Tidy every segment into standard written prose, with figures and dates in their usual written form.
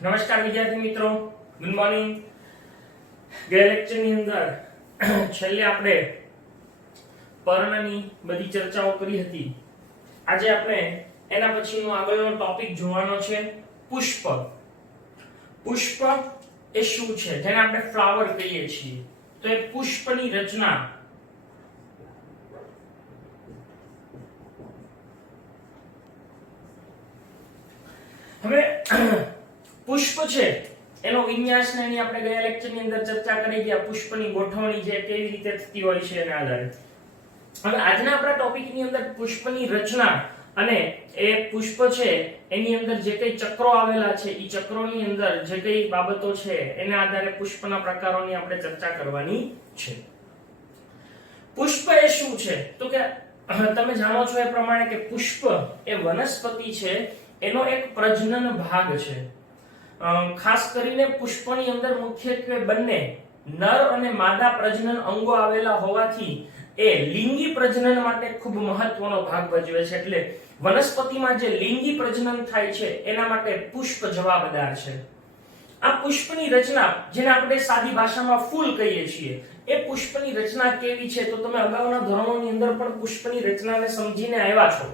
નમસ્કાર વિદ્યાર્થી મિત્રો, ગુડ મોર્નિંગ. ગયા લેક્ચરની અંદર છેલ્લે આપણે પર્ણની બધી ચર્ચાઓ કરી હતી. આજે આપણે એના પછીનો આગળનો ટોપિક જોવાનો છે પુષ્પ. પુષ્પ એ શું છે, જેને આપણે ફ્લાવર કહીએ છીએ. તો એ પુષ્પની રચના હવે પુષ્પ છે એનો વિન્યાસ ને એની આપણે ગયા લેક્ચરની અંદર ચર્ચા કરી ગયા. પુષ્પની ગોઠવણી જે કેવી રીતે થતી હોય છે એના આધારે. હવે આજના આપણા ટોપિકની અંદર પુષ્પની રચના અને એ પુષ્પ છે એની અંદર જે કઈ ચક્રો આવેલા છે એ ચક્રોની અંદર જે કઈ બાબતો છે એના આધારે પુષ્પના પ્રકારોની આપણે ચર્ચા કરવાની છે. પુષ્પ એ શું છે તો કે તમે જાણો છો એ પ્રમાણે કે પુષ્પ એ વનસ્પતિ છે એનો એક પ્રજનન ભાગ છે. ખાસ કરીને પુષ્પની અંદર મુખ્યત્વે બંને નર અને માદા પ્રજનન અંગો આવેલા હોવાથી એ લિંગી પ્રજનન માટે ખૂબ મહત્વનો ભાગ ભજવે છે. એટલે વનસ્પતિમાં જે લિંગી પ્રજનન થાય છે એના માટે પુષ્પ જવાબદાર છે. આ પુષ્પની રચના, જેને આપણે સાદી ભાષામાં ફૂલ કહીએ છીએ, એ પુષ્પની રચના કેવી છે તો તમે અગાઉના ધોરણોની અંદર પણ પુષ્પની રચનાને સમજીને આવ્યા છો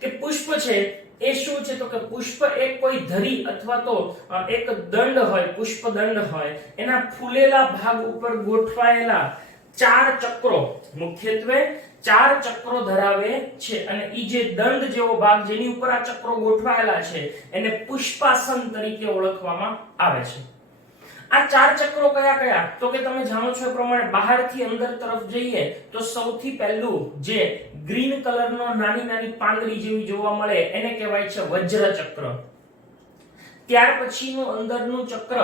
કે પુષ્પ છે એ શું છે તો કે પુષ્પ એક કોઈ ધરી અથવા તો એક દંડ હોય, પુષ્પ દંડ હોય, એના ફૂલેલા ભાગ ઉપર ગોઠવાયેલા 4 ચક્રો, મુખ્યત્વે 4 ચક્રો ધરાવે છે. અને ઈ જે દંડ જેવો ભાગ જેની ઉપર આ ચક્રો ગોઠવાયેલા છે એને પુષ્પાસન તરીકે ઓળખવામાં આવે છે. આ 4 ચક્રો કયા કયા તો કે તમે જાણો છો એ પ્રમાણે બહારથી અંદર તરફ જઈએ તો સૌથી પહેલું જે ગ્રીન કલરનો નાની નાની પાંદડી જેવી જોવા મળે એને કહેવાય છે વજ્ર ચક્ર. ત્યાર પછીનું અંદરનું ચક્ર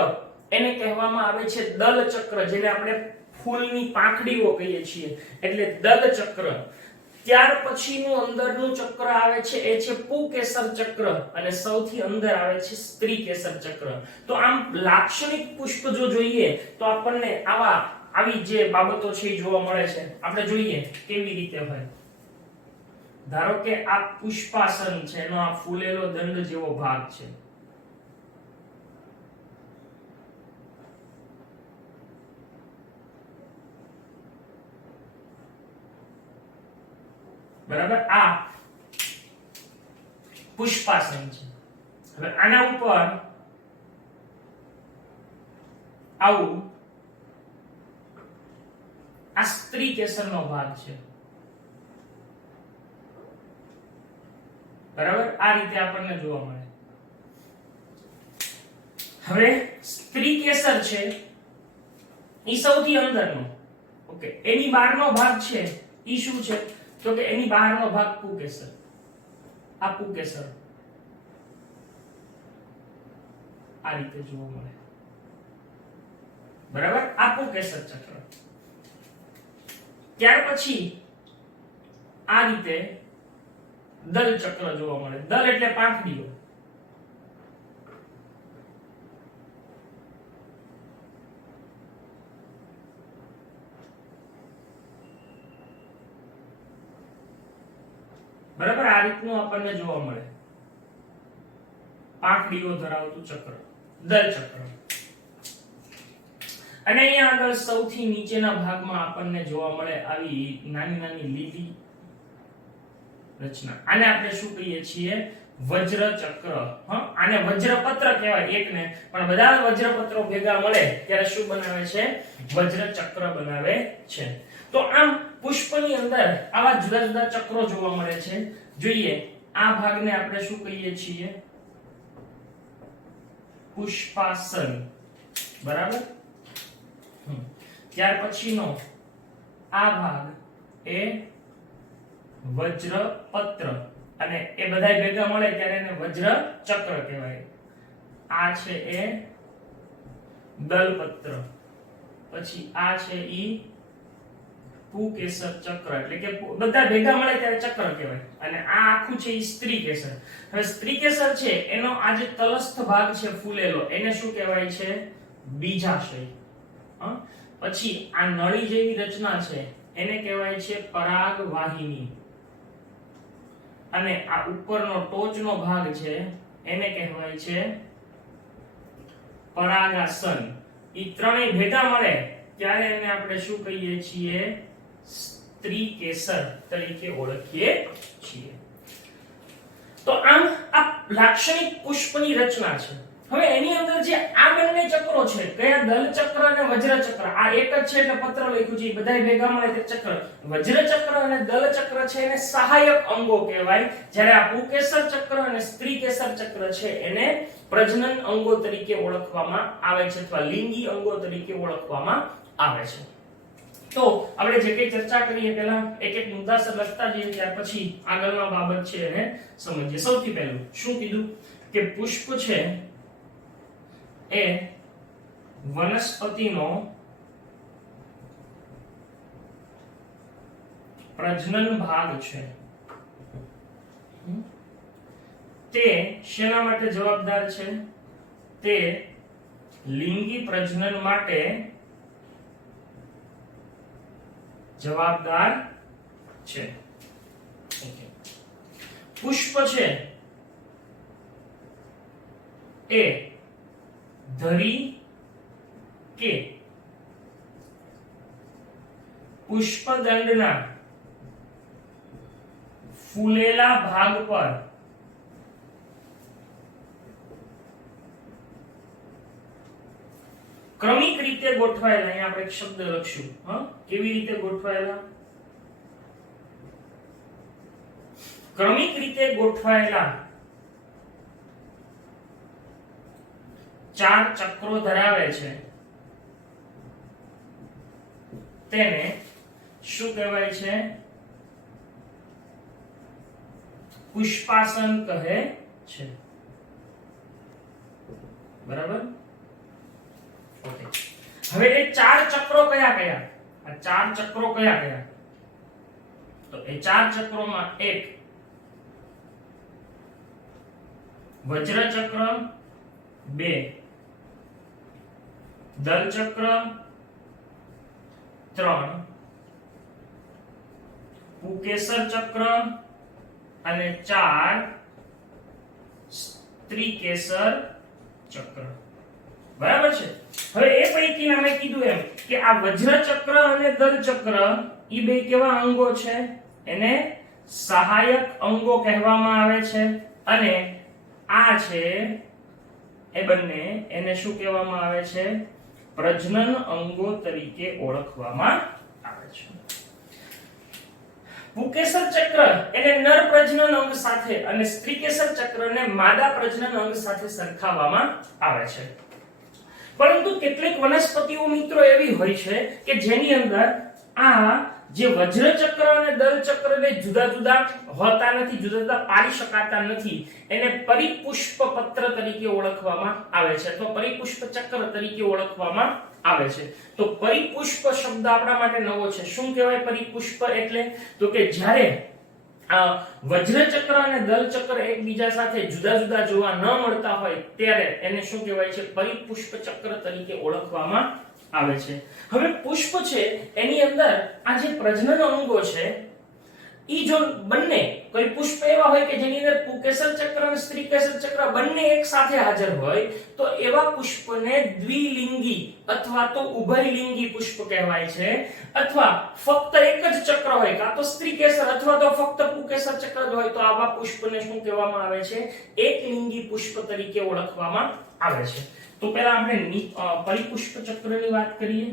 એને કહેવામાં આવે છે દલ ચક્ર, જેને આપણે ફૂલની પાંખડીઓ કહીએ છીએ એટલે દલ ચક્ર. ત્યાર પછીનું અંદરનું ચક્ર આવે છે એ છે પુકેસર ચક્ર અને સૌથી અંદર આવે છે સ્ત્રીકેસર ચક્ર. તો આમ લાક્ષણિક પુષ્પ જો જોઈએ તો આપણને આવી જે બાબતો છે એ જોવા મળે છે. આપણે જોઈએ કેવી રીતે હોય. ધારો કે આ પુષ્પાસન છે, એનો આ ફૂલેલો દંડ જેવો ભાગ છે. બરાબર, આ પુષ્પાસન છે. હવે આના ઉપર આવું આ સ્ત્રી કેસરનો ભાગ છે. બરાબર, આ રીતે આપણને જોવા મળે. હવે સ્ત્રી કેસર છે ઈ સૌથી અંદરનો, ઓકે. એની બહારનો ભાગ છે ઈ શું છે તો કે એની બહારનો ભાગ પુકેસર. આ પુકેસર આ રીતે જોવા મળે. બરાબર, આ પુકેસર ચક્ર. ત્યાર પછી આ રીતે દલ ચક્ર જોવા મળે. દલ એટલે પાંખડીઓ. બરાબર, આ રીતનું આપણને જોવા મળે. પાંખડીઓ ધરાવતું ચક્ર, દલ ચક્ર. અને અહીંયા આગળ સૌથી નીચેના ભાગમાં આપણને જોવા મળે આવી નાની નાની લીલી રચના. આને આપણે શું કહીએ છીએ? વજ્ર ચક્ર. આને વજ્રપત્ર કહેવાય એકને, પણ બધા વજ્રપત્રો ભેગા મળે ત્યારે શું બનાવે છે? વજ્ર ચક્ર બનાવે છે. તો આમ પુષ્પની અંદર આવા જુદા જુદા ચક્રો જોવા મળે છે. જોઈએ, આ ભાગને આપણે શું કહીએ છીએ? પુષ્પાસન. બરાબર. ત્યાર પછીનો આ ભાગ એ વજ્રપત્ર, અને એ બધાય ભેગા મળે ત્યારે એને વજ્ર ચક્ર કહેવાય. આ છે એ દલપત્ર, પછી આ છે ઈ પુકેસર ચક્ર, એટલે કે બધા ભેગા મળે ત્યારે ચક્ર કહેવાય. અને આ આખું છે ઈ સ્ત્રીકેસર. હવે સ્ત્રીકેસર છે એનો આ જે તલસ્થ ભાગ છે ફૂલેલો, એને શું કહેવાય છે? બીજાશય. પછી આ નળી જેવી રચના છે એને કહેવાય છે પરાગવાહિની. અને આ ઉપરનો ટોચનો ભાગ છે એને કહેવાય છે પરાગાસન, ઈ ત્રણેય ભેગા મળે ત્યારે એને આપણે શું કહીએ છીએ? સ્ત્રી કેસર તરીકે ઓળખીએ છીએ. તો આમ આ લાક્ષણિક પુષ્પની રચના છે. હવે એની અંદર જે આ બંને ચક્રો છે, કયા? દલ ચક્ર અને વજ્ર ચક્ર. આ એક જ છે એટલે પત્ર લખ્યું છે, બધાય ભેગા મળે તે ચક્ર. વજ્ર ચક્ર અને દલ ચક્ર છે એને સહાયક અંગો કહેવાય, જ્યારે આ પુકેસર ચક્ર અને સ્ત્રી કેસર ચક્ર છે એને પ્રજનન અંગો તરીકે ઓળખવામાં આવે છે અથવા લિંગી અંગો તરીકે ઓળખવામાં આવે છે. તો આપણે જે કઈ ચર્ચા કરીએ પહેલા એક એક મુદ્દાસર લખતા જઈએ, ત્યાર પછી આગળના બાબત છે એને સમજીએ. સૌથી પહેલું શું કીધું કે પુષ્પ છે એ વનસ્પતિનો પ્રજનન ભાગ છે. તે શેના માટે જવાબદાર છે? તે લિંગી પ્રજનન માટે જવાબદાર છે. પુષ્પ છે એ ધરી કે પુષ્પદંડના ફૂલેલા ભાગ પર ક્રમિક રીતે ગોઠવાયેલા, અહીંયા આપણે એક શબ્દ લખશું. કેવી રીતે ગોઠવાયેલા? ક્રમિક રીતે ગોઠવાયેલા 4 ચક્રો ધરાવે છે તેને શું કહેવાય છે? પુષ્પાસન કહે છે. બરાબર? ઓકે. હવે એ 4 ચક્રો કયા કયા? આ 4 ચક્રો કયા કયા? તો એ 4 ચક્રોમાં એક વજ્ર ચક્ર, 2 દલ ચક્ર, 3 પુકેસર ચક્ર અને 4 સ્ત્રી કેસર ચક્ર. બરાબર છે? હવે એ પૈકીના મેં કીધું એમ કે આ વજ્ર ચક્ર અને દલ ચક્ર ઈ બે કેવા અંગો છે? એને સહાયક અંગો કહેવામાં આવે છે. અને આ છે એ બંને એને શું કહેવામાં આવે છે? પ્રજનન અંગો તરીકે ઓળખવામાં આવે છે. પુકેસર ચક્ર એને નર પ્રજનન અંગ સાથે અને સ્ત્રી કેસર ચક્રને માદા પ્રજનન અંગ સાથે સરખાવવામાં આવે છે. પરંતુ કેટલીક વનસ્પતિઓ મિત્રો એવી હોય છે કે જેની અંદર આ જે વજ્ર ચક્ર અને દલ ચક્રને જુદા જુદા હોતા નથી, જુદા જુદા પાડી શકાતા નથી. એને પરિપુષ્પ પત્ર તરીકે ઓળખવામાં આવે છે તો પરિપુષ્પ ચક્ર તરીકે ઓળખવામાં આવે છે. તો પરિપુષ્પ શબ્દ આપણા માટે નવો છે. શું કહેવાય પરિપુષ્પ એટલે? તો કે જ્યારે વજ્ર ચક્ર અને દલ ચક્ર એકબીજા સાથે જુદા જુદા જોવા ન મળતા હોય ત્યારે એને શું કહેવાય છે? પરિપુષ્પ ચક્ર તરીકે ઓળખવામાં આવે છે. હવે પુષ્પ છે એની અંદર આ જે પ્રજનન અંગો છે ઈ જો બંને કોઈ પુષ્પ એવા હોય કે જેની અંદર પુકેસર ચક્ર અને સ્ત્રી કેસર ચક્ર બંને એક સાથે હાજર હોય તો એવા પુષ્પને દ્વિલિંગી અથવા તો ઉભયલિંગી પુષ્પ કહેવાય છે. અથવા ફક્ત એક જ ચક્ર હોય કાં તો સ્ત્રી કેસર અથવા તો ફક્ત પુકેસર ચક્ર જ હોય તો આવા પુષ્પને શું કહેવામાં આવે છે? એકલિંગી પુષ્પ તરીકે ઓળખવામાં આવે છે. તો પહેલા આપણે પરિપુષ્પ ચક્રની વાત કરીએ.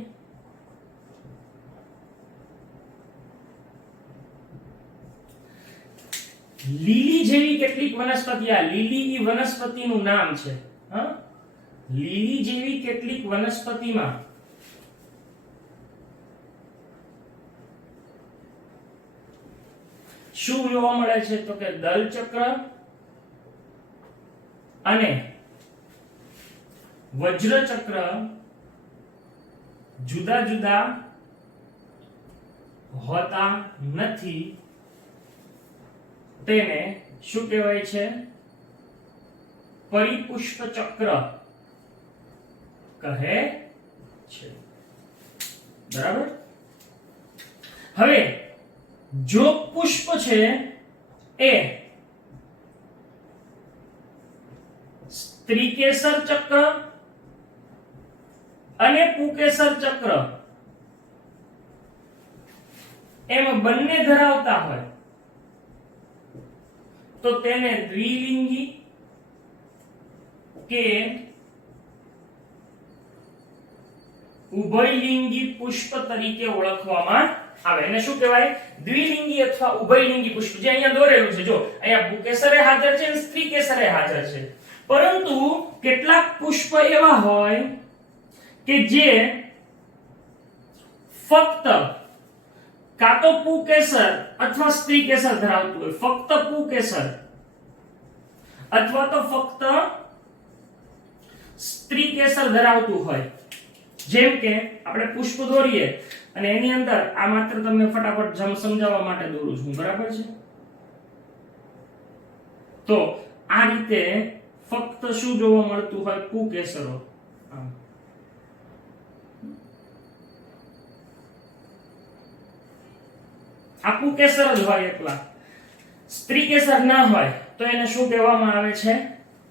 લીલી જેવી કેટલીક વનસ્પતિ, આ લીલી ઈ વનસ્પતિનું નામ છે. લીલી જેવી કેટલીક વનસ્પતિમાં શું જોવા મળે છે? તો કે દલ ચક્ર અને વજ્ર ચક્ર જુદા જુદા હોતા નથી. તેને શું કહેવાય છે? પરિપુષ્પ ચક્ર કહે છે. બરાબર? હવે જો પુષ્પ છે એ સ્ત્રી કેસર ચક્ર અને પુકેસર ચક્ર એમ બંને ધરાવતા હોય તો તેને દ્વિલિંગી કે ઉભયલિંગી પુષ્પ તરીકે ઓળખવામાં આવે. એને શું કહેવાય? દ્વિલિંગી અથવા ઉભયલિંગી પુષ્પ. જે અહીંયા દોરેલું છે, જો અહીંયા પુકેસરે હાજર છે અને સ્ત્રી કેસરે હાજર છે. પરંતુ કેટલાક પુષ્પ એવા હોય કે જે ફક્ત કાં તો પુકેસર અથવા સ્ત્રી કેસર ધરાવતું હોય, ફક્ત પુકેસર અથવા તો ફક્ત સ્ત્રી કેસર ધરાવતું હોય. જેમ કે આપણે પુષ્પ દોરીએ અને એની અંદર આ માત્ર તમને ફટાફટ સમજાવવા માટે દોરું છું, બરાબર છે? તો આ રીતે ફક્ત શું જોવા મળતું હોય? પુકેસરો. આ પુકેસર જ હોય એકલા, સ્ત્રી કેસર ના હોય તો એને શું કહેવામાં આવે છે?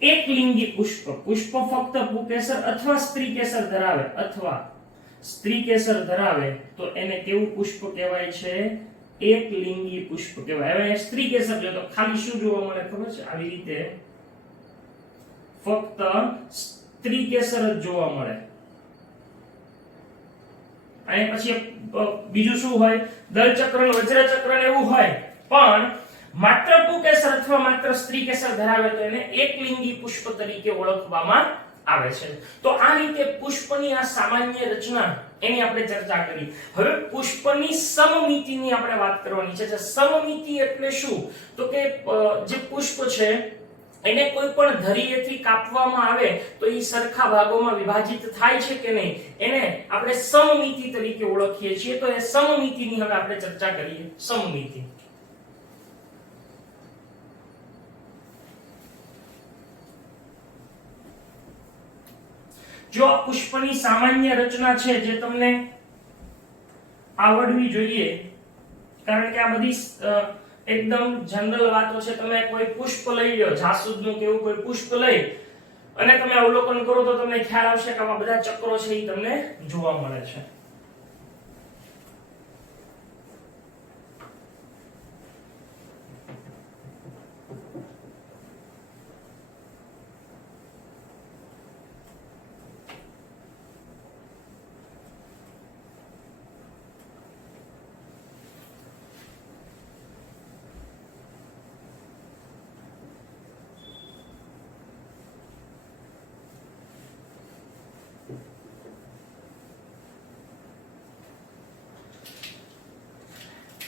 એકલિંગી પુષ્પ. પુષ્પ ફક્ત પુકેસર અથવા સ્ત્રી કેસર ધરાવે અથવા સ્ત્રી કેસર ધરાવે તો એને કેવું પુષ્પ કહેવાય છે? એકલિંગી પુષ્પ કહેવાય. હવે સ્ત્રી કેસર જો તો ખાલી શું જોવા મળે ખબર છે? આવી રીતે ફક્ત સ્ત્રી કેસર જ જોવા મળે. અને પછી બીજું શું હોય? દલચક્ર, વજ્રચક્ર ને એવું હોય, પણ માત્ર પુકેસર અથવા માત્ર સ્ત્રી કેસર ધરાવે તો એને એકલિંગી પુષ્પ તરીકે ઓળખવામાં આવે છે. તો આ રીતે પુષ્પની આ સામાન્ય રચના એની આપણે ચર્ચા કરી. હવે પુષ્પની સમમિતિની આપણે વાત કરવાની છે. સમમિતિ એટલે શું? તો કે જે પુષ્પ છે એને કોઈ પણ ધરીએથી કાપવામાં આવે તો એ સરખા ભાગોમાં વિભાજિત થાય છે કે નહીં, એને આપણે સમમિતિ તરીકે ઓળખીએ છીએ. તો એ સમમિતિની હવે આપણે ચર્ચા કરીએ. સમમિતિ. જો આ પુષ્પની સામાન્ય રચના છે જે તમને આવડવી જોઈએ, કારણ કે આ બધી એકદમ જનરલ વાતો છે. તમે કોઈ પુષ્પ લઈ લો, જાસૂદનું કે એવું કોઈ પુષ્પ લઈ અને તમે અવલોકન કરો તો તમને ખ્યાલ આવશે કે આમાં બધા ચક્રો છે એ તમને જોવા મળે છે.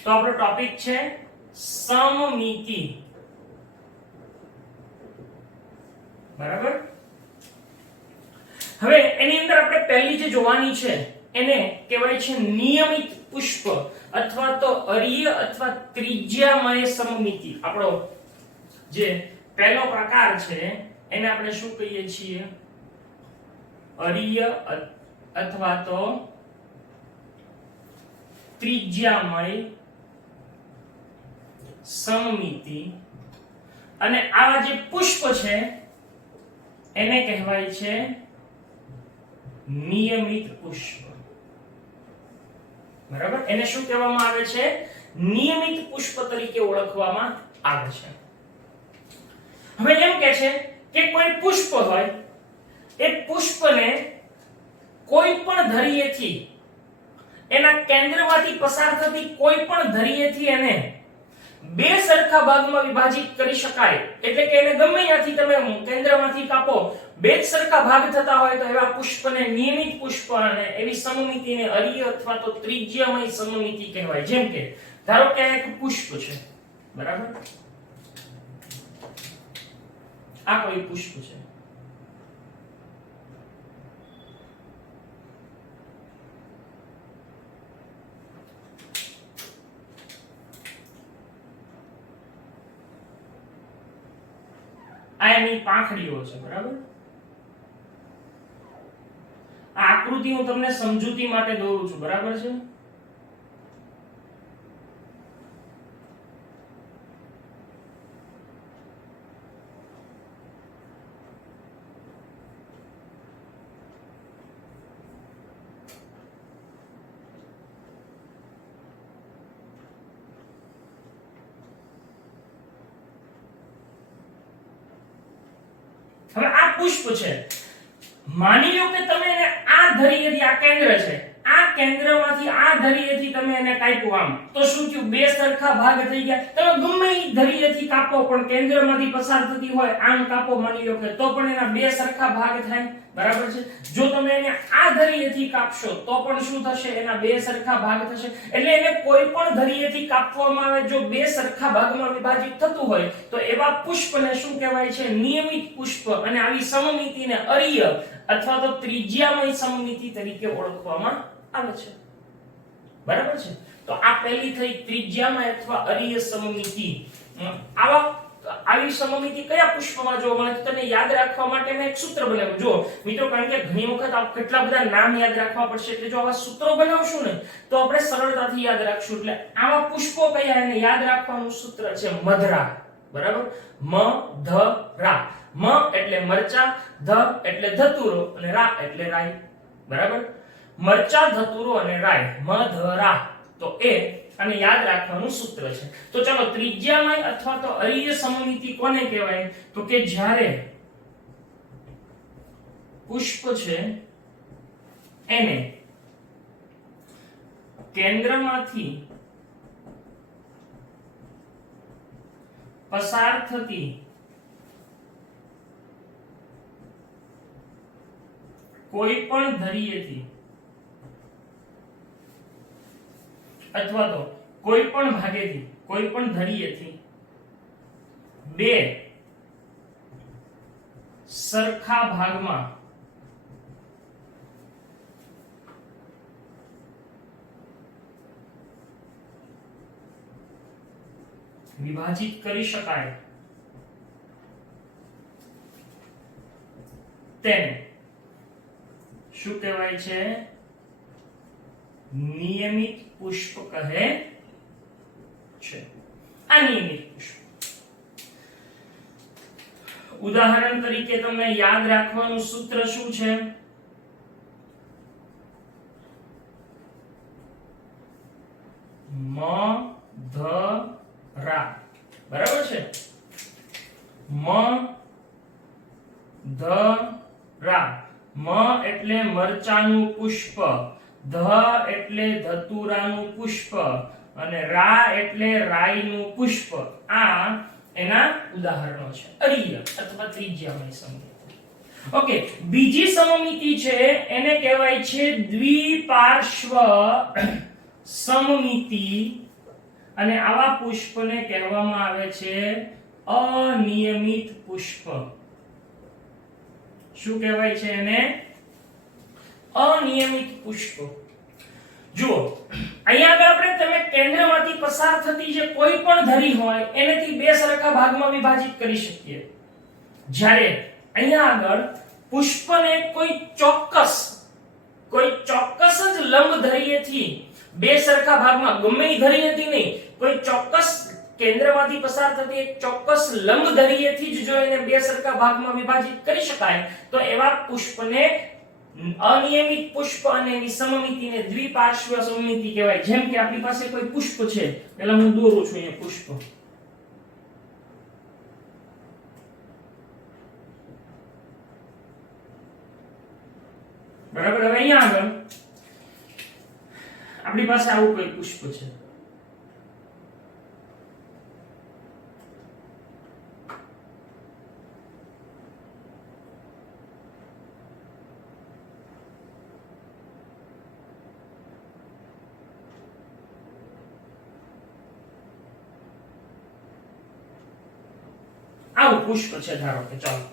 તો આપણો ટોપિક છે સમમિતિ. બરાબર? હવે એની અંદર આપણે પહેલી જે જોવાની છે એને કહેવાય છે નિયમિત પુષ્પ અથવા તો અરીય અથવા ત્રિજ્યામય સમમિતિ. આપણો જે પહેલો પ્રકાર છે એને આપણે શું કહીએ છીએ? અરીય અથવા તો ત્રિજ્યામય સમમિતિ. અને આવા જે પુષ્પ છે એને કહેવાય છે નિયમિત પુષ્પ. બરાબર? એને શું કહેવામાં આવે છે? નિયમિત પુષ્પ તરીકે ઓળખવામાં આવે છે. હવે એમ કહે છે કે કોઈ પુષ્પ હોય, એ પુષ્પને કોઈ પણ ધરીએથી, એના કેન્દ્રમાંથી પસાર થતી કોઈ પણ ધરીએથી એને બે સરખા ભાગમાં વિભાજિત કરી શકાય. એટલે કે એને ગમે ત્યાંથી તમે કેન્દ્રમાંથી કાપો, બે જ સરખા ભાગ થતા હોય તો એવા પુષ્પને નિયમિત પુષ્પ અને એવી સમમિતિને અરીય અથવા તો ત્રિજ્યામય સમમિતિ કહેવાય. જેમ કે ધારો કે એક પુષ્પ છે, બરાબર? આ કોઈ પુષ્પ છે. આ એની પાંખડીઓ છે, બરાબર? આ આકૃતિ હું તમને સમજૂતી માટે દોરું છું, બરાબર છે? પુષ્પ છે. માની લો કે તમે એને આ ધરીએથી, આ કેન્દ્ર છે, આ કેન્દ્રમાંથી આ ધરીએથી તમે એને કાપ્યું આમ, તો શું થયું? બે સરખા ભાગ થઈ ગયા. તમે ગમે ઈ ધરીએથી કાપો પણ કેન્દ્રમાંથી પસાર થતી હોય, આમ કાપો માની લો કે, તો પણ એના બે સરખા ભાગ થાય. બરાબર છે? જો તમે એને આ ધરીએથી કાપશો તો પણ શું થશે? એના બે સરખા ભાગ થશે. એટલે એને કોઈ પણ ધરીએથી કાપવામાં આવે, જો બે સરખા ભાગમાં વિભાજિત થતું હોય તો એવા પુષ્પને શું કહેવાય છે? નિયમિત પુષ્પ. અને આવી સમમિતિને અરીય અથવા તો ત્રિજ્યામય સમમિતિ તરીકે ઓળખવામાં આવે છે. બરાબર છે? તો આ પહેલી થઈ ત્રિજ્યામય અથવા અરીય સમમિતિ. આવી સમમિતિ કયા પુષ્પમાં જોવા મળે? તને યાદ રાખવા માટે મેં એક સૂત્ર બનાવ્યું. જો મિત્રો, કારણ કે ઘણી વખત આપ કેટલા બધા નામ યાદ રાખવા પડશે, એટલે જો આવા સૂત્રો બનાવશું ને તો આપણે સરળતાથી યાદ રાખશું. એટલે આવા પુષ્પો કયા, એને યાદ રાખવાનું સૂત્ર છે મધરા. બરાબર? મ ધ રા. મ એટલે મરચા, ધ એટલે ધતુરો અને રા એટલે રાઈ. બરાબર? મરચા, ધતુરો અને રાઈ, મધરા. તો એ અને યાદ રાખવાનું સૂત્ર છે. તો ચાલો, ત્રિજ્યામય અથવા તો અરીય સમમિતિ કોને કહેવાય? તો કે જ્યારે પુષ્પ છે એને કેન્દ્રમાંથી પસાર થતી કોઈ પણ ધરીએથી અથવા તો કોઈ પણ ભાગેથી, કોઈ પણ ધરીએથી બે સરખા ભાગમાં વિભાજિત કરી શકાય તેને શું કહેવાય છે? નિયમિત પુષ્પ કહે છે. આ નિયમિત પુષ્પ. ઉદાહરણ તરીકે તમને યાદ રાખવાનું સૂત્ર શું છે? મ ધ રા. બરાબર છે? મ ધ રા. મ એટલે મરચાનું પુષ્પ, ધ એટલે ધતુરાનું પુષ્પ અને રા એટલે રાઈનું પુષ્પ. આ એના ઉદાહરણો છે. અરીય અથવા ત્રિજ્યામય સમમિતિ. ઓકે, બીજી સમમિતિ છે એને કહેવાય છે દ્વિપાર્શ્વ સમમિતિ. અને આવા પુષ્પને કહેવામાં આવે છે અનિયમિત પુષ્પ. શું કહેવાય છે એને? અનિયમિત પુષ્પ. જુઓ, અહીંયા આગળ આપણે તમે કેન્દ્રમાંથી પસાર થતી જે કોઈ પણ ધરી હોય એનેથી બે સરખા ભાગમાં વિભાજિત કરી શકીએ. જ્યારે અહીંયા આગળ પુષ્પને કોઈ ચોક્કસ જ લંબ ધરીએથી બે સરખા ભાગમાં, ગમે એ ધરીએથી નહીં, કોઈ ચોક્કસ કેન્દ્રમાંથી પસાર થતી એક ચોક્કસ લંબ ધરીએથી જ જો એને બે સરખા ભાગમાં વિભાજિત કરી શકાય તો એવા પુષ્પને અનિયમિત પુષ્પ અને એની સમમિતિને દ્વિપાર્શ્વ સમમિતિ કહેવાય. જેમ કે આપણી પાસે કોઈ પુષ્પ છે, પહેલા હું દોરું છું અહીંયા પુષ્પ. બરાબર? હવે અહીંયા આગળ આપણી પાસે આવું કોઈ પુષ્પ છે. આવું પુષ્પ છે ધારો કે. ચાલો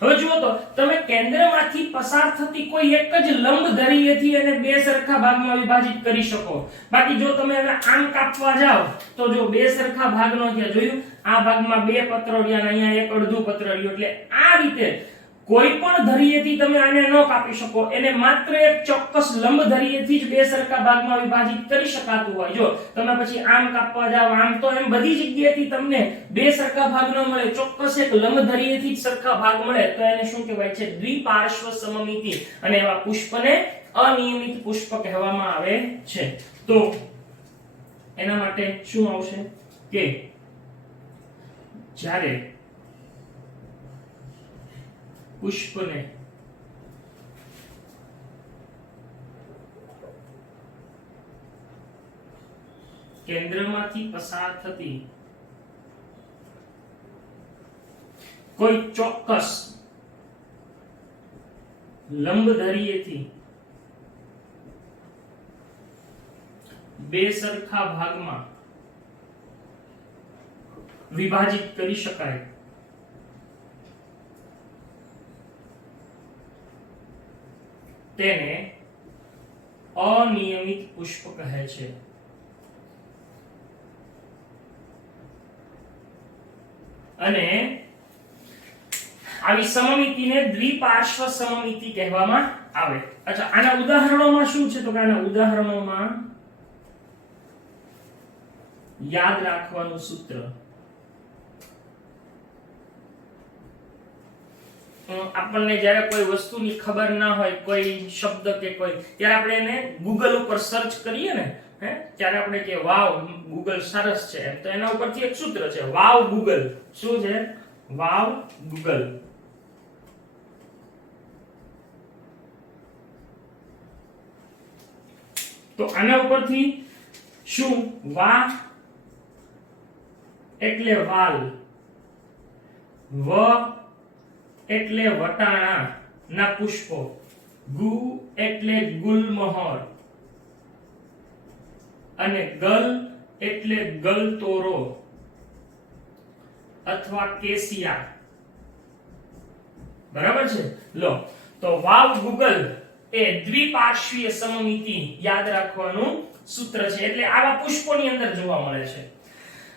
હવે જુઓ તો તમે કેન્દ્રમાંથી પસાર થતી કોઈ એક જ લંબ ધરીએથી એને બે સરખા ભાગમાં વિભાજિત કરી શકો. બાકી જો તમે હવે આમ કાપવા જાઓ તો જો બે સરખા ભાગ નો થયા. જોયું? આ ભાગમાં બે પત્ર રહ્યા અને અહીંયા એક અડધું પત્ર રહ્યું. એટલે આ રીતે કોઈ પણ ધરીએથી તમે આને ન કાપી શકો. એને માત્ર એક ચોક્કસ લંબ ધરીએથી જ બે સરખા ભાગમાં વિભાજિત કરી શકાતું હોય. જો તમે પછી આમ કાપવા જાવ, આમ તો એમ બધી જગ્યાએથી તમને બે સરખા ભાગ ન મળે, ચોક્કસ એક લંબ ધરીએથી જ સરખા ભાગ મળે તો એને શું કહેવાય છે? દ્વિપાર્શ્વ સમમિતિ. અને એવા પુષ્પને અનિયમિત પુષ્પ કહેવામાં આવે છે. તો એના માટે શું આવશે કે જ્યારે પુષ્પને કેન્દ્રમાંથી પસાર થતી કોઈ ચોક્કસ લંબ ધરીએથી બે સરખા ભાગમાં વિભાજિત કરી શકાય તેને અનિયમિત પુષ્પ કહે છે. અને આવી સમમિતિને દ્વિપાર્શ્વ સમમિતિ કહેવામાં આવે. અચ્છા, આના ઉદાહરણોમાં શું છે તો કે આના ઉદાહરણોમાં યાદ રાખવાનું સૂત્ર આપણને જ્યારે કોઈ વસ્તુની ખબર ના હોય, કોઈ શબ્દ કે કોઈ, ત્યારે આપણે એને ગૂગલ ઉપર સર્ચ કરીએ ને, ત્યારે આપણે કે વાવ ગૂગલ સરસ છે, તો એના ઉપરથી એક સૂત્ર છે વાવ ગૂગલ. શું છે? વાવ ગૂગલ. તો આના ઉપરથી શું? વા એટલે વાલ, વ એટલે વટાણા ના પુષ્પો, ગુ એટલે ગુલમહોર અને ગલ એટલે ગલતોરો અથવા કેસિયા. બરાબર છે? લો, તો વાવ ગૂગલ એ દ્વિપાર્શ્વીય સમમિતિ યાદ રાખવાનું સૂત્ર છે. એટલે આવા પુષ્પોની અંદર જોવા મળે છે.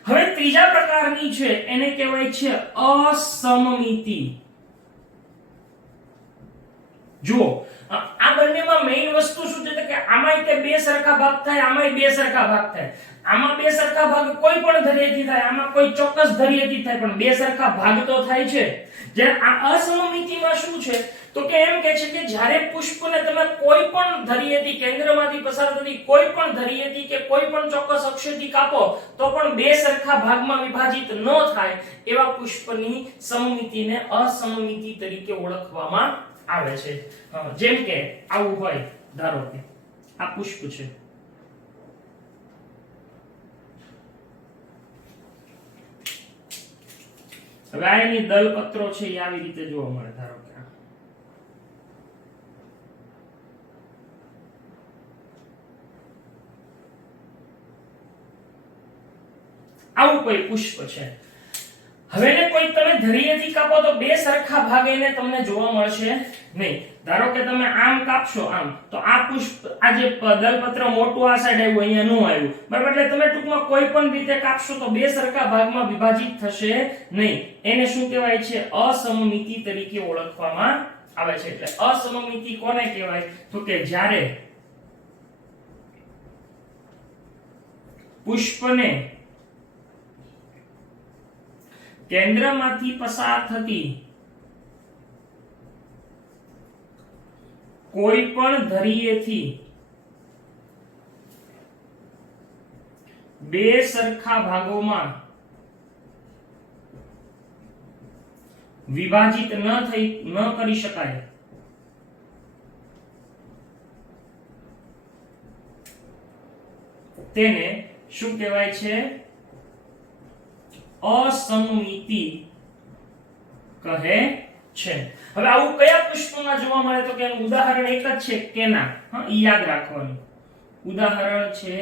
હવે ત્રીજા પ્રકારની છે એને કહેવાય છે અસમમિતિ. જુઓ, આ બંનેમાં મેઈન વસ્તુ શું છે કે આમાંય તે બે સરખા ભાગ થાય, આમાંય બે સરખા ભાગ થાય. આમાં બે સરખા ભાગ કોઈ પણ ધરીએથી થાય, આમાં કોઈ ચોક્કસ ધરીએથી થાય, પણ બે સરખા ભાગ તો થાય છે. જ્યારે આ અસમમિતિમાં શું છે તો કે એમ કે છે કે જ્યારે પુષ્પને તમે કોઈ પણ ધરીએથી કેન્દ્રમાંથી પસાર થતી કોઈ પણ ધરીએથી કે કોઈ પણ ચોક્કસ અક્ષથી કાપો તો પણ બે સરખા ભાગમાં વિભાજિત ન થાય એવા પુષ્પની સમમિતિને અસમમિતિ તરીકે ઓળખવામાં આવે છે. જેમ કે આવું હોય, ધારો કે આ પુષ્પ છે, હવે આ એની દલપત્રો છે એ આવી રીતે જોવા મળે. ધારો કે આવું કોઈ પુષ્પ છે. હવે એને કોઈ તમે ધરીએથી કાપો તો બે સરખા ભાગ એને તમને જોવા મળશે નહીં. ધારો કે તમે આમ કાપશો આમ, તો આ પુષ્પ, આ જે દલપત્ર મોટું આ સાઈડ આવ્યું, અહીંયા નો આવ્યું, બરાબર? એટલે તમે ટૂંકમાં કોઈ પણ રીતે કાપશો તો બે સરખા ભાગમાં વિભાજિત થશે નહીં. એને શું કહેવાય છે? અસમમિતિ તરીકે ઓળખવામાં આવે છે. એટલે અસમમિતિ કોને કહેવાય તો કે જ્યારે પુષ્પને કેન્દ્રમાંથી પસાર થતી કોઈ પણ ધરીએથી બે સરખા ભાગોમાં વિભાજિત ન કરી શકાય તેને શું કહેવાય છે? અસમમિતિ કહે છે. હવે આવું કયા પુષ્પમાં જોવા મળે તો કે એનું ઉદાહરણ એક જ છે, કેના. ઈ યાદ રાખવાનું. ઉદાહરણ છે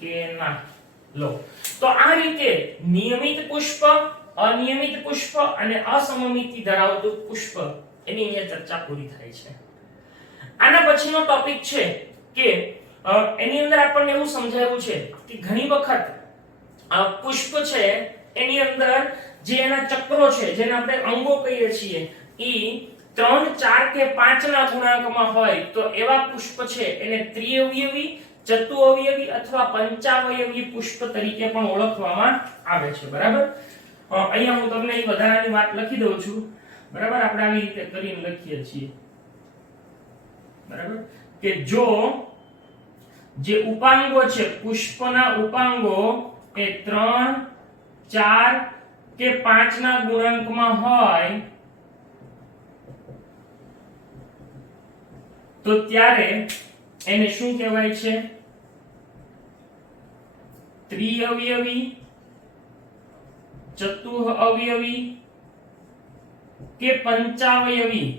કેના. લો, તો આ રીતે નિયમિત પુષ્પ, અનિયમિત પુષ્પ અને અસમમિતિ ધરાવતું પુષ્પ એની અહીંયા ચર્ચા પૂરી થાય છે. આના પછીનો ટોપિક છે કે એની અંદર આપણને એવું સમજાયું છે કે ઘણી વખત આ પુષ્પ છે એની અંદર જે એના ચક્રો છે, જેને આપણે અંગો કહીએ છીએ, ઈ 3, 4 કે 5 ના ગુણાંકમાં હોય તો એવા પુષ્પ છે એને ત્રિઅવયવી, ચતુઅવયવી અથવા પંચાવયવી પુષ્પ તરીકે પણ ઓળખવામાં આવે છે. બરાબર? અહીંયા હું તમને એ વધારાની વાત લખી દઉં છું. બરાબર? આપણે આવી રીતે કરીને લખીએ છીએ. બરાબર? કે જો જે ઉપાંગો છે, પુષ્પના ઉપાંગો એ 3, 4 કે 5 ના ગુણાંકમાં હોય તો ત્યારે એને શું કહેવાય છે? ત્રિઅવયવી, ચતુઃ અવયવી કે પંચાવયવી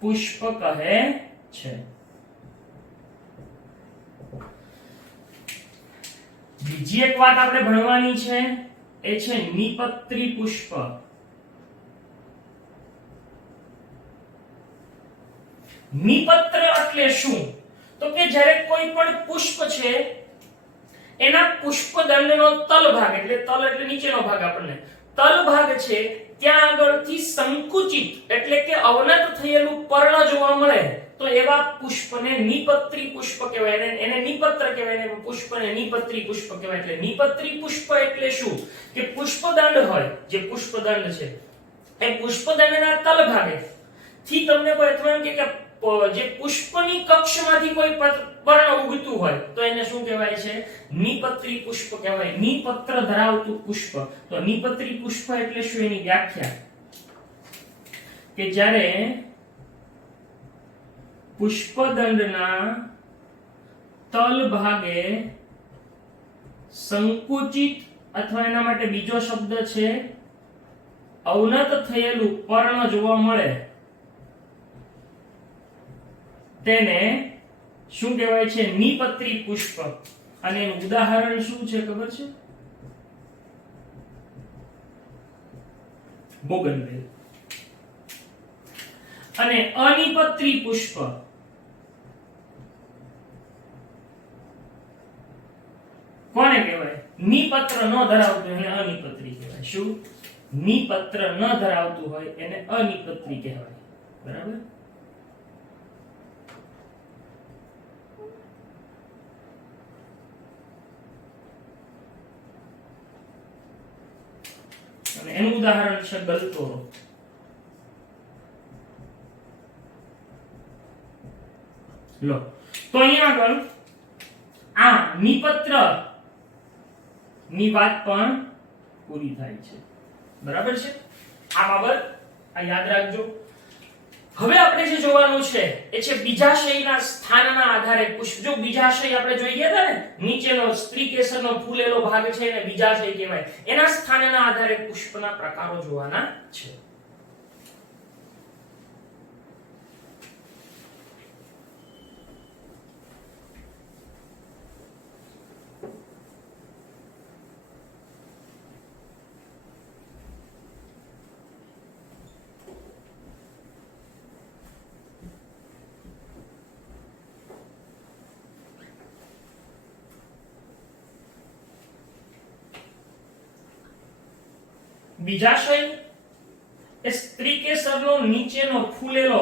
પુષ્પ કહે છે. બીજી એક વાત આપણે ભણવાની છે, એ છે નિપત્રી પુષ્પ. નિપત્ર એટલે શું? તો કે જ્યારે કોઈ પણ પુષ્પ છે એના પુષ્પદંડનો તલ ભાગ, એટલે તલ એટલે નીચેનો ભાગ, આપણને તલ ભાગ છે ત્યાં આગળથી સંકુચિત એટલે કે અવનત થયેલું પર્ણ જોવા મળે તો એવા પુષ્પને નિપત્રી પુષ્પ કહેવાય. એને નિપત્ર કહેવાય, એને પુષ્પને નિપત્રી પુષ્પ કહેવાય. એટલે નિપત્રી પુષ્પ એટલે શું? કે પુષ્પદંડ હોય, જે પુષ્પદંડ છે એ પુષ્પદંડના તલ ભાગે થી તમને કોઈ અથવા એમ કે જે પુષ્પની કક્ષમાંથી કોઈ પર્ણ ઉગતું હોય તો એને શું કહેવાય છે? નિપત્રી પુષ્પ કહેવાય. નિપત્ર ધરાવતું પુષ્પ. તો નિપત્રી પુષ્પ એટલે શું? એની વ્યાખ્યા કે જ્યારે પુષ્પદંડના તલ ભાગે સંકુચિત અથવા એના માટે બીજો શબ્દ છે અવનત થયેલું પર્ણ જોવા મળે તેને શું કહેવાય છે? નિપત્રી પુષ્પ. અને એનું ઉદાહરણ શું છે ખબર છે? બોગનવેલ. અને અનિપત્રી પુષ્પ કોને કહેવાય? નિપત્ર ન ધરાવતું એને અનિપત્રી કહેવાય. શું? નિપત્ર ન ધરાવતું હોય એને અનિપત્રી કહેવાય. બરાબર? અને એનું ઉદાહરણ છે ગલતોરો. લો તો અહીંયા આગળ આ નિપત્ર ની વાત પણ પૂરી થાય છે. બરાબર છે? આ બાબત આ યાદ રાખજો. હવે આપણે જે જોવાનું છે એ છે બીજાશયના સ્થાનના આધારે પુષ્પ. જો બીજાશય આપણે જોઈ ગયા હતા ને, નીચેનો સ્ત્રીકેસરનો ફૂલેલો ભાગ છે એને બીજાશય કહેવાય. એના સ્થાનના આધારે પુષ્પના પ્રકારો જોવાના છે. બીજાશય એ સ્ત્રીકેસરનો નીચેનો ફૂલેલો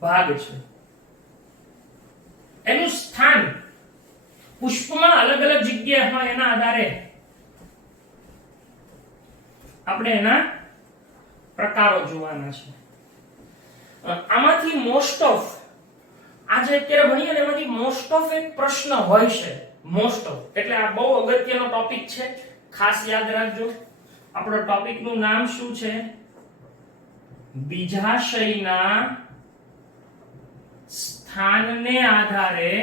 ભાગ છે. એનું સ્થાન પુષ્પમાં અલગ અલગ જગ્યાએ હોય એના આધારે આપણે એના પ્રકારો જોવાના છે. આમાંથી મોસ્ટ ઓફ આજે અત્યારે ભણીએ ને એમાંથી મોસ્ટ ઓફ એક પ્રશ્ન હોય છે. મોસ્ટ ઓફ એટલે આ બહુ અગત્યનો ટોપિક છે, ખાસ યાદ રાખજો. આપણો ટોપિક નું નામ શું છે? બીજાશયના સ્થાનને આધારે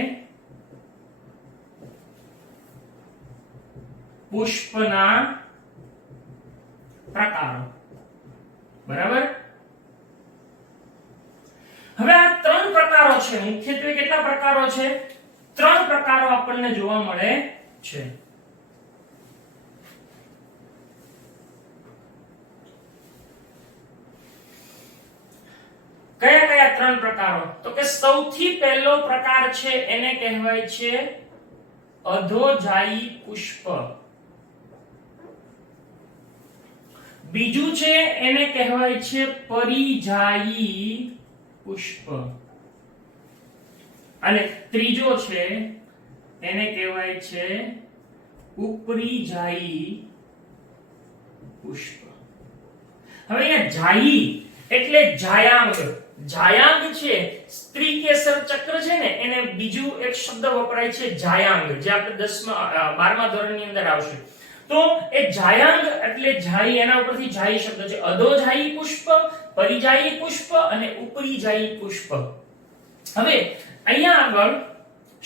પુષ્પના પ્રકારો. બરાબર? હવે આ ત્રણ પ્રકારો છે. મુખ્યત્વે કેટલા પ્રકારો છે? ત્રણ પ્રકારો આપણને જોવા મળે છે. કયા કયા ત્રણ પ્રકારો? તો કે સૌથી પહેલો પ્રકાર છે એને કહેવાય છે અધોજાયી પુષ્પ. બીજું છે એને કહેવાય છે પરિજાયી પુષ્પ. અને ત્રીજો છે એને કહેવાય છે ઉપરીજાયી પુષ્પ. હવે અહીંયા જાયી એટલે જાયાંગ. જાયાંગ છે સ્ત્રીકેસર ચક્ર છે ને એને બીજું એક શબ્દ વપરાય છે જાયાંગ, જે આપણે 12મા ધોરણની અંદર આવશે. તો એ જાયાંગ એટલે જાઈ, એના ઉપરથી જાઈ શબ્દ છે. અધોજાયી પુષ્પ, પરિજાયી પુષ્પ અને ઉપરીજાયી પુષ્પ. હવે અહીંયા આગળ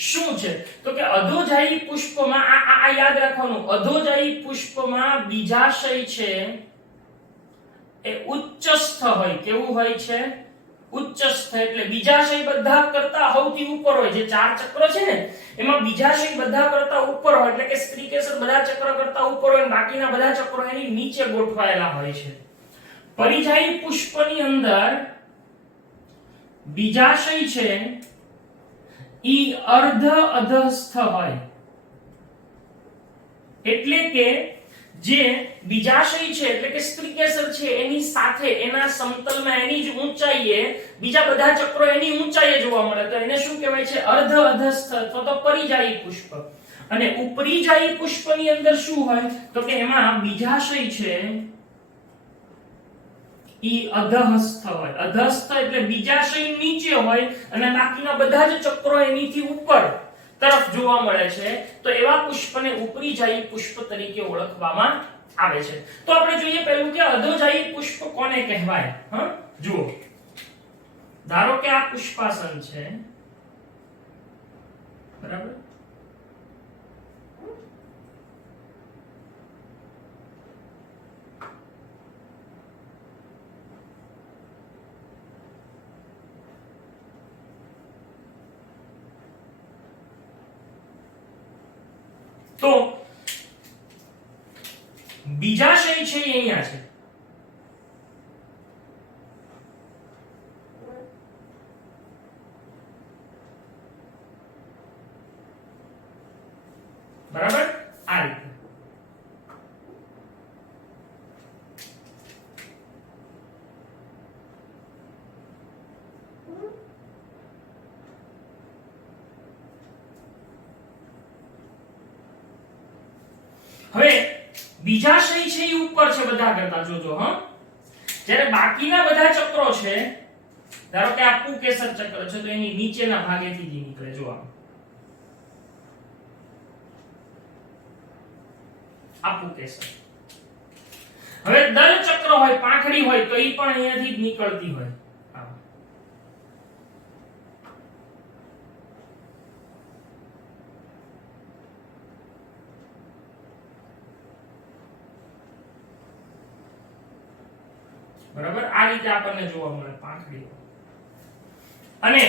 શું છે તો કે અધોજાયી પુષ્પમાં આ યાદ રાખવાનું, અધોજાયી પુષ્પમાં બીજાશય છે એ ઉચ્ચસ્થ હોય. કેવું હોય છે? ઉચ્ચસ્થ. એટલે બીજાશય બધા કરતા સૌથી ઉપર હોય. જે ચાર ચક્ર છે ને એમાં બીજાશય બધા કરતા ઉપર હોય, એટલે કે સ્ત્રીકેસર બધા ચક્ર કરતા ઉપર હોય, બાકીના બધા ચક્રો એની નીચે ગોઠવાયેલા હોય છે. પરિજાયી પુષ્પની અંદર બીજાશય છે ઈ અર્ધ અધસ્થ હોય. એટલે કે જે બીજાશય છે એટલે કે સ્ત્રીકેસર છે એની સાથે એના સમતલમાં એની જ ઊંચાઈએ બીજા બધા ચક્રો એની ઊંચાઈએ જોવા મળે તો એને શું કહેવાય છે? અર્ધ અધસ્થ અથવા તો પરિજાયી પુષ્પ. અને ઉપરીજાયી પુષ્પની અંદર શું હોય તો કે એમાં બીજાશય છે ઈ અધહસ્થ હોય. અધસ્થ એટલે બીજાશય નીચે હોય અને બાકીના બધા જ ચક્રો એનીથી ઉપર તરફ જોવા મળે છે. તો એવા પુષ્પને ઉપરીજાયી પુષ્પ તરીકે ઓળખવામાં આવે છે. તો આપણે જોઈએ પહેલું કે અધોજાયી પુષ્પ કોને કહેવાય. જુઓ, ધારો કે આ પુષ્પાસન છે, બરાબર? તો બીજાશય છે એ અહીંયા છે, બરાબર? આ રીતે. હવે બીજાશય છે એ ઉપર છે બધા કરતા, જોજો. જ્યારે બાકીના બધા ચક્રો છે, ધારો કે આ પુકેસર ચક્ર છે તો એની નીચેના ભાગેથી જ નીકળે. જો આ પુકેસર. હવે દલ ચક્ર હોય, પાંખડી હોય તો એ પણ અહીંયાથી જ નીકળતી હોય. બરાબર? આ રીતે આપણને જોવા મળે પાંખડી. અને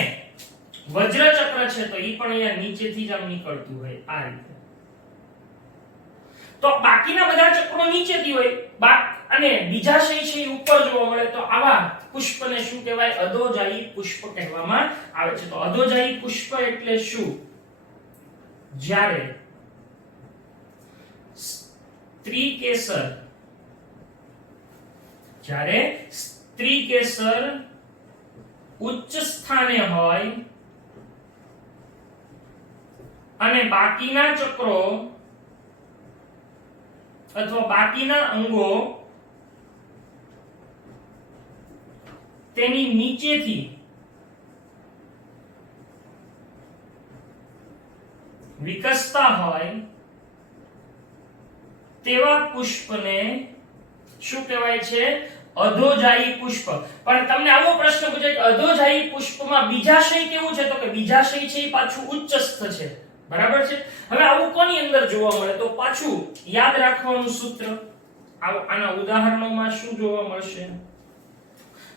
વજ્ર ચક્ર છે તો ઈ પણ અહીંયા નીચેથી જ આમ નીકળતું હોય આ રીતે. તો બાકીના બધા ચક્રો નીચેથી હોય અને બીજાશય છે એ ઉપર જોવા મળે તો આવા પુષ્પને શું કહેવાય? અધોજાયી પુષ્પ કહેવામાં આવે છે. તો અધોજાયી પુષ્પ એટલે શું? જ્યારે સ્ત્રીકેસર ઉચ્ચ સ્થાને હોય અને બાકીના ચક્રો અથવા બાકીના અંગો તેની નીચેથી વિકસતા હોય તેવા પુષ્પને શું કહેવાય છે? અધોજાયી પુષ્પ. પણ તમને આવો પ્રશ્ન પૂછે કે અધોજાયી પુષ્પમાં બીજાશય કેવું છે? તો કે બીજાશય છે એ પાછું ઉચ્ચસ્થ છે. બરાબર છે? હવે આવું કોની અંદર જોવા મળે? તો પાછું યાદ રાખવાનું સૂત્ર. આના ઉદાહરણોમાં શું જોવા મળશે?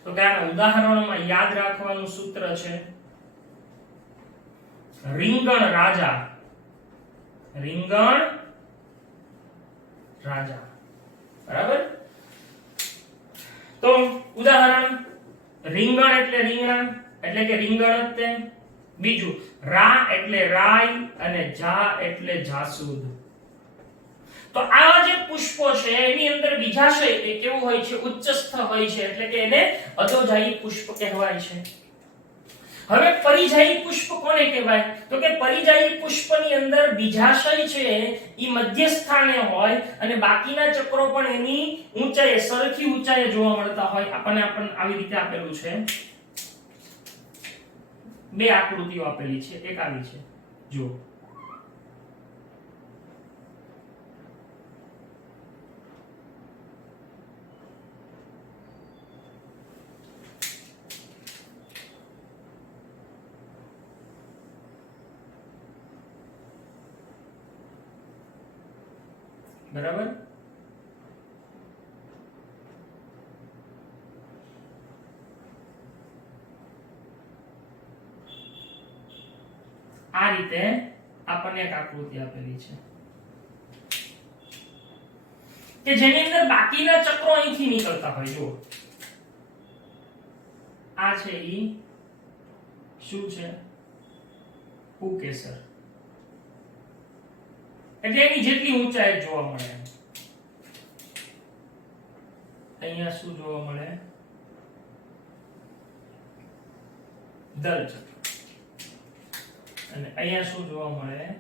તો કે આના ઉદાહરણોમાં યાદ રાખવાનું સૂત્ર છે રીંગણ રાજા. બરાબર? તો ઉદાહરણ, રીંગણ એટલે રીંગણા એટલે કે રીંગણ જ તે. બીજું, રા એટલે રાઈ અને જા એટલે જાસૂદ. તો આ જે પુષ્પો છે એની અંદર બીજાશય એ કેવું હોય છે? ઉચ્ચસ્થ હોય છે, એટલે કે એને અધોજાયી પુષ્પ કહેવાય છે. હવે પરિજાયી પુષ્પ કોને કહેવાય? તો કે પરિજાયી પુષ્પની અંદર બીજાશય છે ઈ મધ્ય સ્થાને હોય અને બાકીના ચક્રો પણ એની ઊંચાઈએ સરખી ઊંચાઈએ જોવા મળતા હોય. આપણને આવી રીતે આપેલું છે. બે આકૃતિઓ આપેલી છે, એક આવી છે, જુઓ. બરાબર? આ રીતે આપણને એક આકૃતિ આપેલી છે કે જેની અંદર બાકીના ચક્રો અહીંથી નીકળતા હોય. જો આ છે ઈ શું છે? પુકેસર. એટલે એની જેટલી ઊંચાઈ જોવા મળે. અહીંયા શું જોવા મળે? દલ ચક્ર. અને અહીંયા શું જોવા મળે?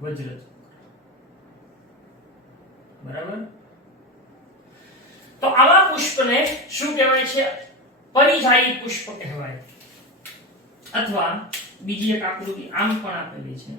વજ્ર ચક્ર. બરાબર? તો આવા પુષ્પને શું કહેવાય છે? પરિજાયી પુષ્પ કહેવાય. અથવા બીજી એક આકૃતિ આમ પણ આપેલી છે.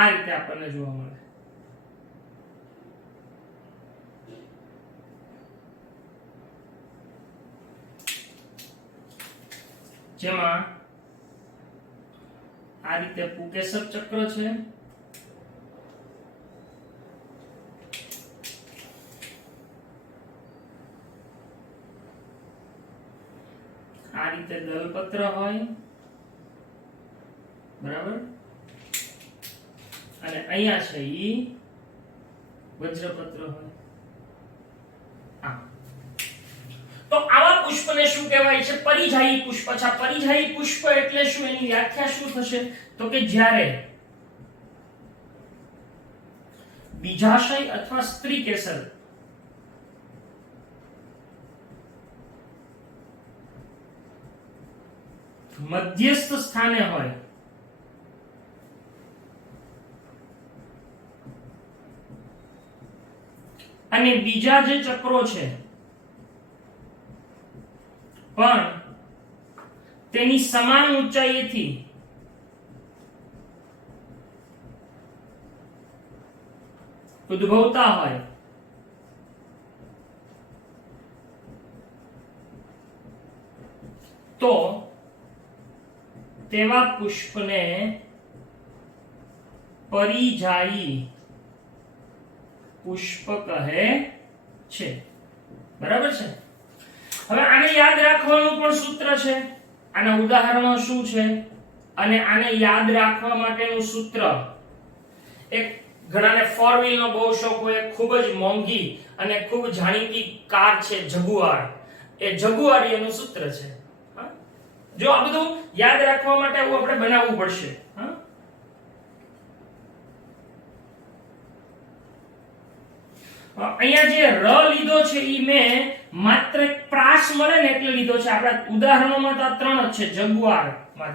આ રીતે આપણને જોવા મળે. જેમાં આ રીતે પુકેસર ચક્ર છે. આ રીતે દલપત્ર હોય. બરાબર? અને અહીંયા છે ઈ વજ્રપત્ર હોય. તો આવા પુષ્પને શું કહેવાય છે? પરિજાયી પુષ્પ. અચ્છા, પરિજાયી પુષ્પ એટલે શું? એની વ્યાખ્યા શું થશે? તો કે જ્યારે બીજાશય અથવા સ્ત્રી કેસર મધ્યસ્થ સ્થાને હોય અને બીજા જે ચક્રો છે પણ તેની સમાન ઊંચાઈથી ઉદ્ભવતા હોય તો તેવા પુષ્પને પરિજાયી પુષ્પ કહે છે. બરાબર છે? હવે આને યાદ રાખવાનું પણ સૂત્ર છે. આના ઉદાહરણો શું છે અને આને યાદ રાખવા માટેનું સૂત્ર. એક ઘણાને ફોર વ્હીલ નો બહુ શોખ હોય, ખૂબ જ મોંઘી અને ખૂબ જાણીતી કાર છે જગુઆર. એ જગુઆર એનું સૂત્ર છે. જો આ બધું યાદ રાખવા માટે આવું આપણે બનાવવું પડશે. અહીંયા જે ર લીધો છે ઈ મેં માત્ર એક પ્રાસ મળે ને એટલે લીધો છે. આપણા ઉદાહરણોમાં તો આ ત્રણ જ છે. જગુઆર માં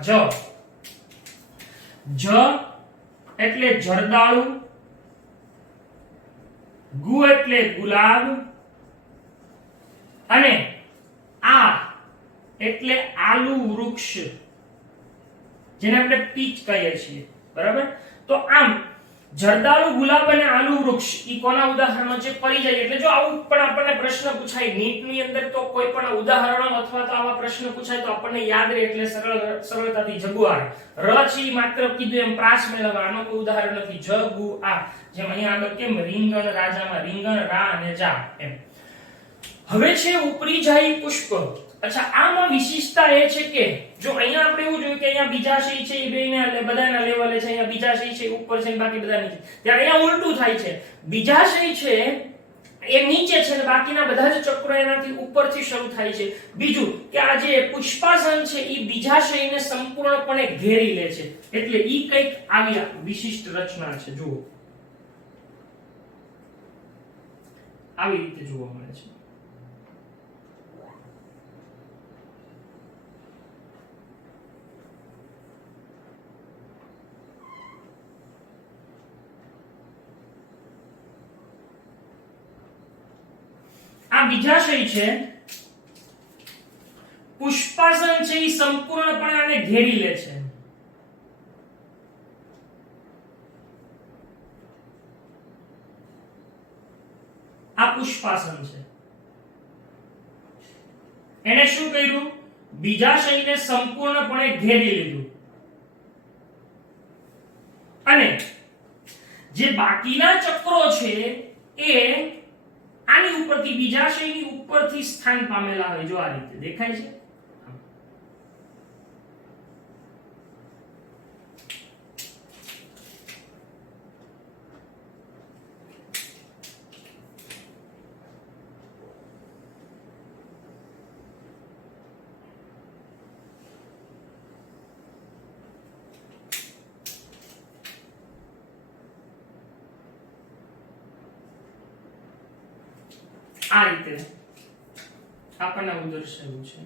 જ એટલે જરદાળુ, ગુ એટલે ગુલાબ અને આ એટલે આલુ વૃક્ષ, જેને આપણે પીચ કહીએ છીએ. બરાબર? તો આમ જરદાળુ, ગુલાબ અને આલુ વૃક્ષ ઈ કોના ઉદાહરણો છે? પરિજાયી. એટલે જો આવું પણ આપણને પ્રશ્ન પૂછાય નીટ ની અંદર, તો કોઈ પણ ઉદાહરણો અથવા તો આવા પ્રશ્ન પૂછાય તો આપણને યાદ રહે એટલે સરળતાથી જગુઆર. ર છે માત્ર કીધું એમ પ્રાસ મેળવવા, આનો કોઈ ઉદાહરણ નથી. જ ગુ આ, જેમ અહીંયા આગળ કેમ રીંગણ રાજામાં રીંગણ, રા અને જા એમ. હવે છે ઉપરીજાયી પુષ્પ. અચ્છા, આમાં વિશેષતા એ છે કે જો અહીંયા આપણે એવું જોયું કે અહીંયા બીજાશય છે એ બેના બધાના લેવલે છે, અહીંયા બીજાશય છે ઉપર છે બાકી બધા નીચે. ત્યારે અહીંયા ઉલટું થાય છે. બીજાશય છે એ નીચે છે અને બાકીના બધા જ ચક્રો એનાથી ઉપરથી શરૂ થાય છે. બીજું કે આ જે પુષ્પાસન છે એ બીજાશયને સંપૂર્ણપણે ઘેરી લે છે. એટલે ઈ કંઈક આવી વિશિષ્ટ રચના છે. જુઓ, આવી રીતે જોવા મળે છે. આ બીજાશય છે, પુષ્પાસન છે એ સંપૂર્ણપણે આને ઘેરી લે છે. આ પુષ્પાસન છે. એને શું કર્યું? બીજાશયને સંપૂર્ણપણે ઘેરી લીધું. અને જે બાકીના ચક્રો છે એ આની ઉપરથી બીજાશયની ઉપરથી સ્થાન પામેલા હોય. જો આ રીતે દેખાય છે. આ રીતે આપણને આવું દર્શાવ્યું છે.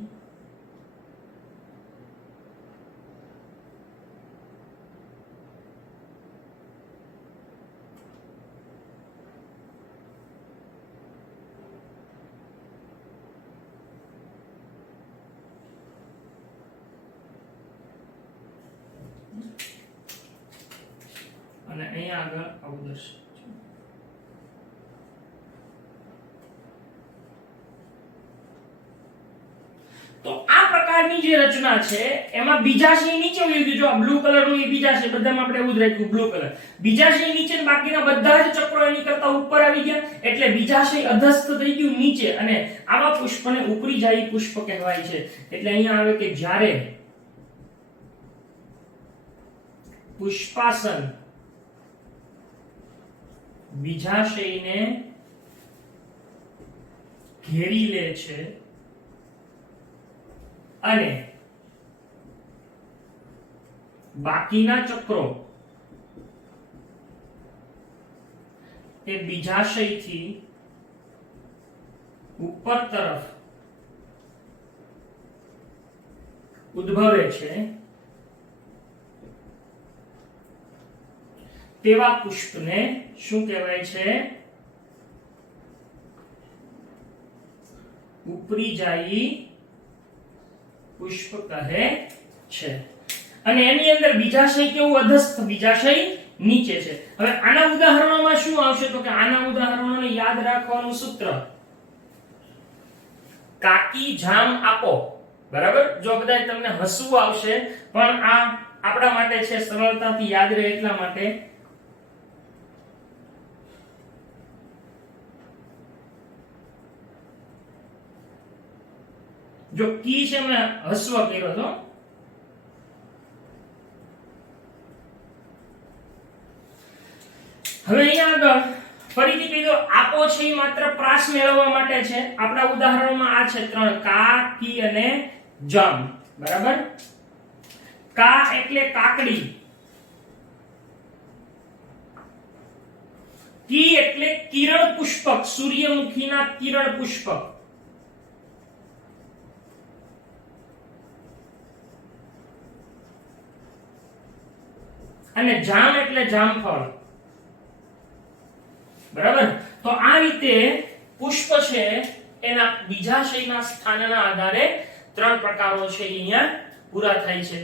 અને અહીંયા આગળ આવું દર્શાવ્યું. તો આ પ્રકારની જે રચના છે એમાં બીજાશય નીચે વહી ગયું. જો આ બ્લુ કલરનું એ બીજાશય, બધામાં આપણે એવું જ રાખ્યું બ્લુ કલર. બીજાશય નીચે ને બાકીના બધા જ ચક્રો એની કરતા ઉપર આવી ગયા, એટલે બીજાશય અધસ્થ થઈ ગયું નીચે, અને આવા પુષ્પને ઉપરીજાયી પુષ્પ કહેવાય છે. એટલે અહીંયા આવે કે જ્યારે પુષ્પાસન બીજાશયને ઘેરી લે છે અને બાકીના ચક્રો એ બીજાશયથી ઉપર તરફ ઉદ્ભવે છે, તેવા પુષ્પને શું કહેવાય છે? ઉપરીજાયી પુષ્પ કહે છે. અને એની અંદર બીજાશય કેવું? અધસ્થ બીજાશય નીચે છે. હવે આના ઉદાહરણોમાં શું આવશે? તો કે આના ઉદાહરણોને યાદ રાખવાનું સૂત્ર કાકી જામ આપો. બરાબર? જો બધાય તમને હસવું આવશે, પણ આ આપણા માટે છે, સરળતાથી યાદ રહે એટલા માટે. જો કી છે મેં હસવા કર્યો હતો. હવે અહીંયા આગળ ફરીથી કહી દો, આપો છે એ માત્ર પ્રાસ મેળવવા માટે છે. આપણા ઉદાહરણમાં આ છે 3 કા, કી અને જમ. બરાબર? કા એટલે કાકડી, કી એટલે કિરણ પુષ્પક, સૂર્યમુખીના કિરણ પુષ્પક, અને જામ એટલે જામફળ. બરાબર? તો આ રીતે પુષ્પ છે એના બીજાશયના સ્થાનના આધારે 3 પ્રકારો છે અહીંયા પૂરા થાય છે.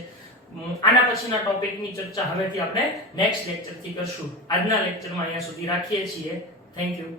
આના પછીના ટોપિકની ચર્ચા હવેથી આપણે નેક્સ્ટ લેક્ચરથી કરશું. આજના લેક્ચરમાં અહીંયા સુધી રાખીએ છીએ. Thank you.